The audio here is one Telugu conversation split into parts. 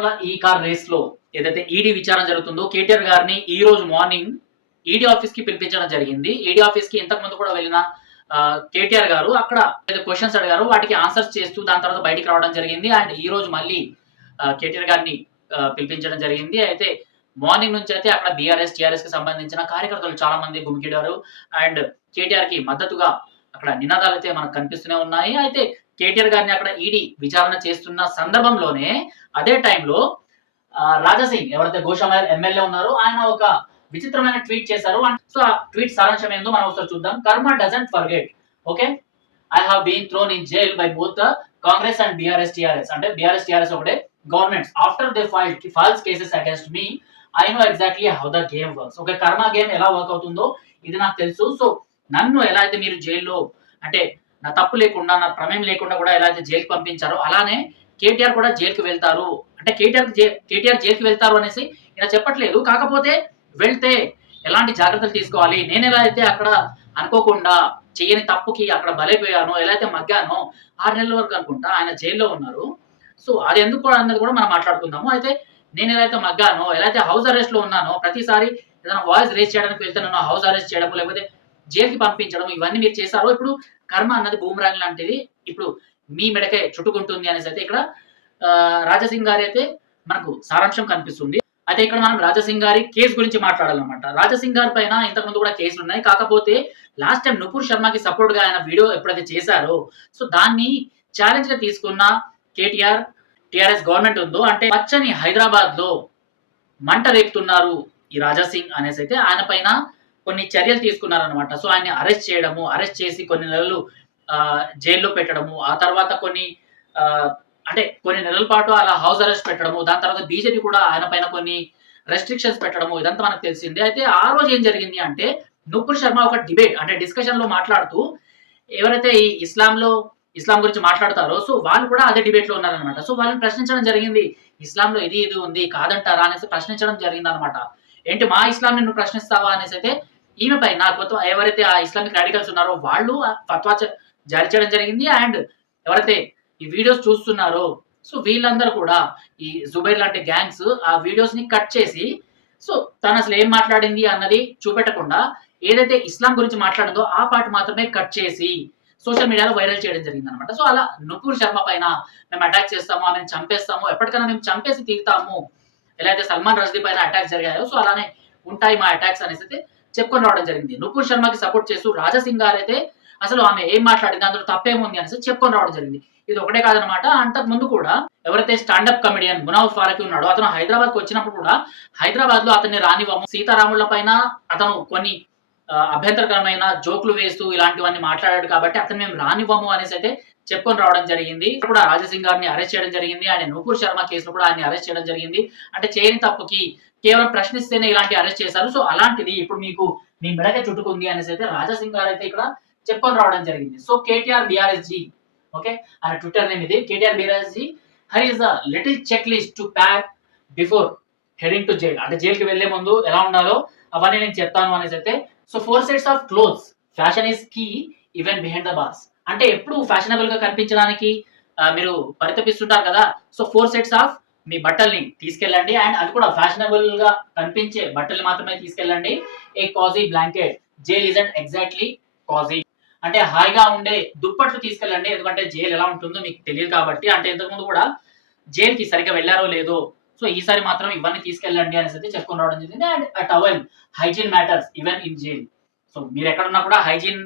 లోపల ఈ కార్ రేస్లో ఏదైతే ఈడీ విచారణ జరుగుతుందో కేటీఆర్ గారిని ఈ రోజు మార్నింగ్ ఈడీ ఆఫీస్కి పిలిపించడం జరిగింది. ఈడీ ఆఫీస్కి ఇంతకు ముందు కూడా వెళ్ళిన కేటీఆర్ గారు అక్కడ క్వశ్చన్స్ అడిగారు. వాటికి ఆన్సర్స్ చేస్తూ దాని తర్వాత బయటికి రావడం జరిగింది. అండ్ ఈ రోజు మళ్ళీ కేటీఆర్ గారిని పిలిపించడం జరిగింది. అయితే మార్నింగ్ నుంచి అయితే అక్కడ బీఆర్ఎస్ టీఆర్ఎస్కి సంబంధించిన కార్యకర్తలు చాలా మంది గుమికిడారు అండ్ కేటీఆర్కి మద్దతుగా అక్కడ నినాదాలు అయితే మనకు కనిపిస్తూనే ఉన్నాయి. అయితే కేటీఆర్ గారిని అక్కడ ఈడీ విచారణ చేస్తున్న సందర్భంలోనే అదే టైంలో రాజసింగ్ ఎవరైతే గోషామయర్ ఎమ్మెల్యే ఉన్నారో ఆయన ఒక విచిత్రమైన ట్వీట్ చేశారు. అండ్ సో ఆ ట్వీట్ సారాంశం ఏందో మనం ఒకసారి చూద్దాం. Karma doesn't forget okay I have been thrown in jail by both Congress and BRS TRS అంటే బీఆర్ఎస్ టిఆర్ఎస్ ఒకటే. Governments after they file false cases against me I know exactly how the game works okay karma game ఎలా వర్క్ అవుతుందో ఇది నాకు తెలుసు. సో నన్ను ఎలా అయితే మీరు జైల్లో అంటే నా తప్పు లేకుండా నా ప్రమేయం లేకుండా కూడా ఎలా అయితే జైలుకి పంపించారో అలానే కేటీఆర్ కూడా జైలుకి వెళ్తారు. అంటే కేటీఆర్ కేటీఆర్ జైలుకి వెళ్తారు అనేసి ఇలా చెప్పట్లేదు. కాకపోతే వెళ్తే ఎలాంటి జాగ్రత్తలు తీసుకోవాలి? నేను ఎలా అయితే అక్కడ అనుకోకుండా చేయని తప్పుకి అక్కడ బలైపోయాను ఎలా అయితే మగ్గానో ఆరు నెలల వరకు అనుకుంటా ఆయన జైల్లో ఉన్నారు. సో అది ఎందుకు కూడా అన్నది కూడా మనం మాట్లాడుకుందాము. అయితే నేను ఎలా అయితే మగ్గానో ఎలా అయితే హౌస్ అరెస్ట్లో ఉన్నానో ప్రతిసారి ఏదైనా వాయిస్ రేస్ చేయడానికి వెళ్తే నన్ను హౌస్ అరెస్ట్ చేయడం లేకపోతే జైలుకి పంపించడం ఇవన్నీ మీరు చేశారో ఇప్పుడు కర్మ అన్నది బూమరాంగ్ లాంటిది. ఇప్పుడు మీ మెడకే చుట్టుకుంటుంది అనేసి అయితే ఇక్కడ ఆ, రాజసింగ్ గారి అయితే మనకు సారాంశం కనిపిస్తుంది. అయితే ఇక్కడ మనం రాజసింగ్ గారి కేసు గురించి మాట్లాడాలన్నమాట. రాజసింగ్ గారి పైన ఇంతకుముందు కూడా కేసులు ఉన్నాయి. కాకపోతే లాస్ట్ టైం నుపూర్ శర్మకి సపోర్ట్గా ఆయన వీడియో ఎప్పుడైతే చేశారో సో దాన్ని ఛాలెంజ్గా తీసుకున్న కేటీఆర్ టిఆర్ఎస్ గవర్నమెంట్ ఉందో అంటే పచ్చని హైదరాబాద్లో మంట రేపుతున్నారు ఈ రాజాసింగ్ అనేసి అయితే ఆయన పైన కొన్ని చర్యలు తీసుకున్నారనమాట సో ఆయన్ని అరెస్ట్ చేయడము అరెస్ట్ చేసి కొన్ని నెలలు జైల్లో పెట్టడము ఆ తర్వాత కొన్ని అంటే కొన్ని నెలల పాటు అలా హౌస్ అరెస్ట్ పెట్టడము దాని తర్వాత బీజేపీ కూడా ఆయన పైన కొన్ని రెస్ట్రిక్షన్స్ పెట్టడము ఇదంతా మనకు తెలిసిందే. అయితే ఆ రోజు ఏం జరిగింది అంటే నూపూర్ శర్మ ఒక డిబేట్ అంటే డిస్కషన్లో మాట్లాడుతూ ఎవరైతే ఈ ఇస్లాంలో ఇస్లాం గురించి మాట్లాడతారో సో వాళ్ళు కూడా అదే డిబేట్లో ఉన్నారనమాట సో వాళ్ళని ప్రశ్నించడం జరిగింది. ఇస్లాంలో ఇది ఇది ఉంది కాదంటారా అనేసి ప్రశ్నించడం జరిగింది అనమాట ఏంటి మా ఇస్లాం నువ్వు ప్రశ్నిస్తావా అనేసి అయితే ఈమె నా కొత్త ఎవరైతే ఆ ఇస్లామిక్ రాడికల్స్ ఉన్నారో వాళ్ళు ఆ ఫత్వా జారీ చేయడం జరిగింది. అండ్ ఎవరైతే ఈ వీడియోస్ చూస్తున్నారో సో వీళ్ళందరూ కూడా ఈ జుబైర్ లాంటి గ్యాంగ్స్ ఆ వీడియోస్ని కట్ చేసి సో తను అసలు ఏం మాట్లాడింది అన్నది చూపెట్టకుండా ఏదైతే ఇస్లాం గురించి మాట్లాడిందో ఆ పాట మాత్రమే కట్ చేసి సోషల్ మీడియాలో వైరల్ చేయడం జరిగింది అనమాట సో అలా నుపూర్ శర్మ పైన మేము అటాక్ చేస్తాము ఆమెను చంపేస్తాము ఎప్పటికైనా మేము చంపేసి తీరుతాము ఎలా అయితే సల్మాన్ రష్దీ పైన అటాక్స్ జరిగాయో సో అలానే ఉంటాయి మా అటాక్స్ అనేసి అయితే చెప్పుకొని రావడం జరిగింది. నుపూర్ శర్మకి సపోర్ట్ చేస్తూ రాజసింగ్ గారు అయితే అసలు ఆమె ఏం మాట్లాడింది అందులో తప్పేముంది అనేసి చెప్పుకొని రావడం జరిగింది. ఇది ఒకటే కాదనమాట. అంతకు ముందు కూడా ఎవరైతే స్టాండప్ కమెడియన్ మునావ్ ఫారకి ఉన్నాడో అతను హైదరాబాద్ వచ్చినప్పుడు కూడా హైదరాబాద్లో అతన్ని రానివ్వము. సీతారాముల పైన అతను కొన్ని అభ్యంతరకరమైన జోకులు వేస్తూ ఇలాంటివన్నీ మాట్లాడాడు కాబట్టి అతను మేము రానివ్వము అనేసి అయితే చెప్పుకొని రావడం జరిగింది. కూడా రాజసింగ్ గారిని అరెస్ట్ చేయడం జరిగింది. ఆయన నూపూర్ శర్మ కేసులో కూడా ఆయన అరెస్ట్ చేయడం జరిగింది. అంటే చేయని తప్పుకి కేవలం ప్రశ్నిస్తేనే ఇలాంటి అరెస్ట్ చేశారు. సో అలాంటిది ఇప్పుడు మీకు మీ మెడకే చుట్టుకుంది అనేసి అయితే రాజసింగ్ గారు అయితే ఇక్కడ చెప్పుకొని రావడం జరిగింది. So KTR BRS ji okay? ఆయన ట్విట్టర్ నేమ్ ఇది. KTR BRS ji here is a little check list to pack before heading to jail. అంటే జైలుకి వెళ్ళే ముందు ఎలా ఉండాలో అవన్నీ నేను చెప్తాను అనేసి అయితే. So four sets of clothes. Fashion is key even behind the bars అంటే ఎప్పుడు ఫ్యాషనబుల్గా కనిపించడానికి మీరు పరితపిస్తుంటారు కదా. సో ఫోర్ సెట్స్ ఆఫ్ మీ బట్టల్ని తీసుకెళ్ళండి. అండ్ అది కూడా ఫ్యాషనబుల్గా కనిపించే బట్టలు మాత్రమే తీసుకెళ్ళండి. ఏ కాజీ బ్లాంకెట్ జైల్ అండ్ ఎగ్జాక్ట్లీ కాజీ అంటే హాయిగా ఉండే దుప్పట్లు తీసుకెళ్ళండి. ఎందుకంటే జైలు ఎలా ఉంటుందో మీకు తెలియదు కాబట్టి. అంటే ఇంతకుముందు కూడా జైలుకి సరిగ్గా వెళ్ళారో లేదో. సో ఈసారి మాత్రం ఇవన్నీ తీసుకెళ్ళండి అనేసి అయితే చెప్పుకొని రావడం జరిగింది. And towel hygiene matters even in jail so మీరు ఎక్కడున్నా కూడా హైజీన్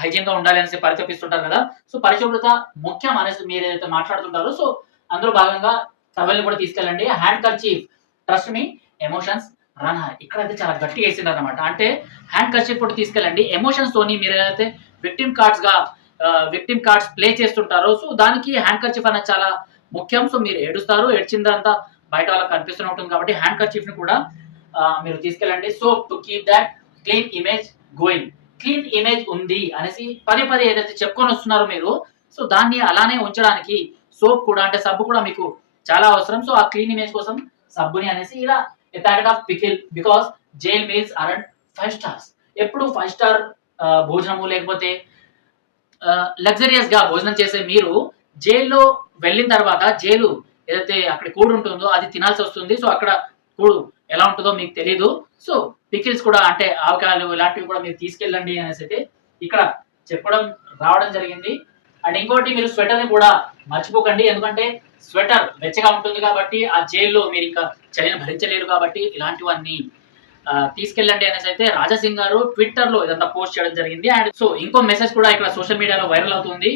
హైజీన్గా ఉండాలి అనేసి పరితపిస్తుంటారు కదా. సో పరిశుభ్రత ముఖ్యం అనేసి మీరు ఏదైతే మాట్లాడుతుంటారో సో అందులో భాగంగా టవల్ కూడా తీసుకెళ్ళండి. Hand kerchief trust me emotions run ఇక్కడైతే చాలా గట్టిగా వేసింది అనమాట అంటే హ్యాండ్ కర్చీఫ్ కూడా తీసుకెళ్ళండి. ఎమోషన్స్ తోని మీరు ఏదైతే విక్టిమ్ కార్డ్స్గా విక్టిమ్ కార్డ్స్ ప్లే చేస్తుంటారో సో దానికి హ్యాండ్ కర్చీఫ్ అనేది చాలా ముఖ్యం. సో మీరు ఏడుస్తారు ఏడ్చిందంతా బయట వాళ్ళకి కనిపిస్తూనే ఉంటుంది కాబట్టి హ్యాండ్ కర్చీఫ్ని కూడా మీరు తీసుకెళ్ళండి. So to keep that clean image going clean image ఉంది అనేసి పదే పదే ఏదైతే చెప్పుకొని వస్తున్నారో మీరు సో దాన్ని అలానే ఉంచడానికి సోప్ కూడా అంటే సబ్బు కూడా మీకు చాలా అవసరం. సో ఆ క్లీన్ ఇమేజ్ కోసం సబ్బుని అనేసి ఇలా packet of pickle because jail meals are and five stars ఎప్పుడు ఫైవ్ స్టార్ భోజనము లేకపోతే లగ్జరియస్గా భోజనం చేసే మీరు జైల్లో వెళ్ళిన తర్వాత జైలు ఏదైతే అక్కడ కూడు ఉంటుందో అది తినాల్సి వస్తుంది. సో అక్కడ కూడు ఎలా ఉంటుందో మీకు తెలియదు సో పికిల్స్ కూడా అంటే ఆవకాయలు ఇలాంటివి కూడా మీరు తీసుకెళ్ళండి అనేసి అయితే ఇక్కడ చెప్పడం రావడం జరిగింది. అండ్ ఇంకోటి మీరు స్వెటర్ని కూడా మర్చిపోకండి. ఎందుకంటే స్వెటర్ వెచ్చగా ఉంటుంది కాబట్టి ఆ జైల్లో మీరు ఇంకా చలిని భరించలేరు కాబట్టి ఇలాంటివన్నీ తీసుకెళ్ళండి అనేసి అయితే రాజాసింగ్ గారు ట్విట్టర్లో ఇదంతా పోస్ట్ చేయడం జరిగింది. అండ్ సో ఇంకో మెసేజ్ కూడా ఇక్కడ సోషల్ మీడియాలో వైరల్ అవుతుంది.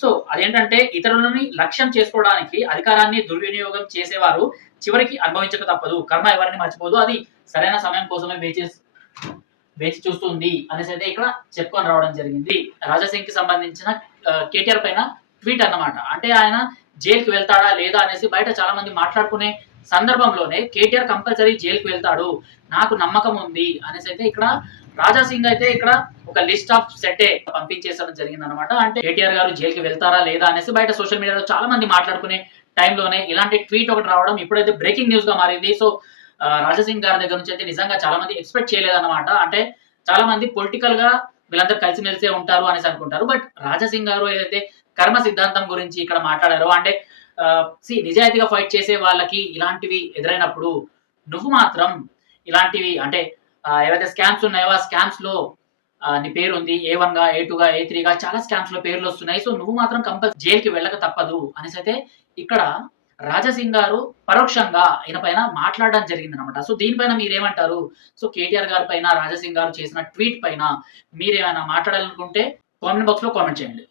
సో అదేంటంటే ఇతరులని లక్ష్యం చేసుకోవడానికి అధికారాన్ని దుర్వినియోగం చేసేవారు చివరికి అనుభవించక తప్పదు. కర్మ ఎవరిని మర్చిపోదు. అది సరైన సమయం కోసమే వేచి వేచి చూస్తుంది అనేసి అయితే ఇక్కడ చెప్పుకొని రావడం జరిగింది. రాజాసింగ్కి సంబంధించిన కేటీఆర్ పైన ట్వీట్ అన్నమాట. అంటే ఆయన జైలుకి వెళ్తాడా లేదా అనేసి బయట చాలా మంది మాట్లాడుకునే సందర్భంలోనే కేటీఆర్ కంపల్సరీ జైలుకి వెళ్తాడు. నాకు నమ్మకం ఉంది అనేసి అయితే ఇక్కడ రాజా సింగ్ అయితే ఇక్కడ ఒక లిస్ట్ ఆఫ్ సెటే పంపించేసడం జరిగింది అనమాట అంటే కేటీఆర్ గారు జైలుకి వెళ్తారా లేదా అనేసి బయట సోషల్ మీడియాలో చాలా మంది మాట్లాడుకునే టైంలోనే ఇలాంటి ట్వీట్ ఒకటి రావడం ఇప్పుడైతే బ్రేకింగ్ న్యూస్గా మారింది. సో రాజసింగ్ సింగ్ గారి దగ్గర నుంచి అయితే నిజంగా చాలా మంది ఎక్స్పెక్ట్ చేయలేదన్నమాట. అంటే చాలా మంది పొలిటికల్గా వీళ్ళందరూ కలిసిమెలిసే ఉంటారు అనేసి అనుకుంటారు. బట్ రాజసింగ్ గారు ఏదైతే కర్మ సిద్ధాంతం గురించి ఇక్కడ మాట్లాడారో అంటే సి నిజాయితీగా ఫైట్ చేసే వాళ్ళకి ఇలాంటివి ఎదురైనప్పుడు నువ్వు మాత్రం ఇలాంటివి అంటే ఏవైతే స్కామ్స్ ఉన్నాయో ఆ స్కామ్స్లో నీ పేరు ఉంది ఏ వన్గా ఏ టూ గా ఏ త్రీ గా చాలా స్కామ్స్లో పేర్లు వస్తున్నాయి. సో నువ్వు మాత్రం కంపల్ జైలుకి వెళ్ళక తప్పదు అనేసి అయితే ఇక్కడ రాజాసింగ్ గారు పరోక్షంగా ఈయన పైన మాట్లాడడం జరిగింది అనమాట సో దీనిపైన మీరేమంటారు? సో కేటీఆర్ గారి పైన రాజాసింగ్ గారు చేసిన ట్వీట్ పైన మీరేమైనా మాట్లాడాలనుకుంటే కామెంట్ బాక్స్లో కామెంట్ చేయండి.